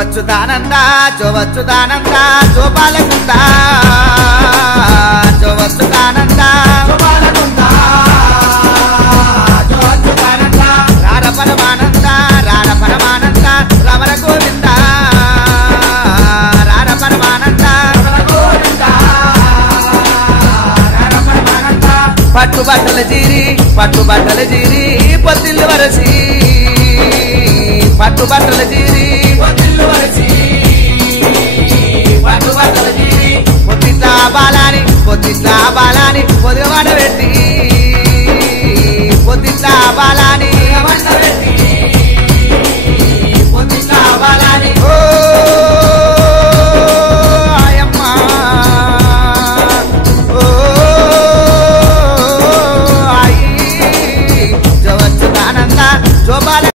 వచ్చుతానంద వచ్చుతానంద జోపాలకుంద వచ్చుతానంద రార పరమానంద రమణ గోవింద రార పరమానంద పట్టుబట్టల జీరి పొద్దుళ్ళు వరసి పట్టుబట్టల జీరి పొద్దుట్లా బాలాని పొద్దువాడ పెట్టి పొద్దుట్లా బాలా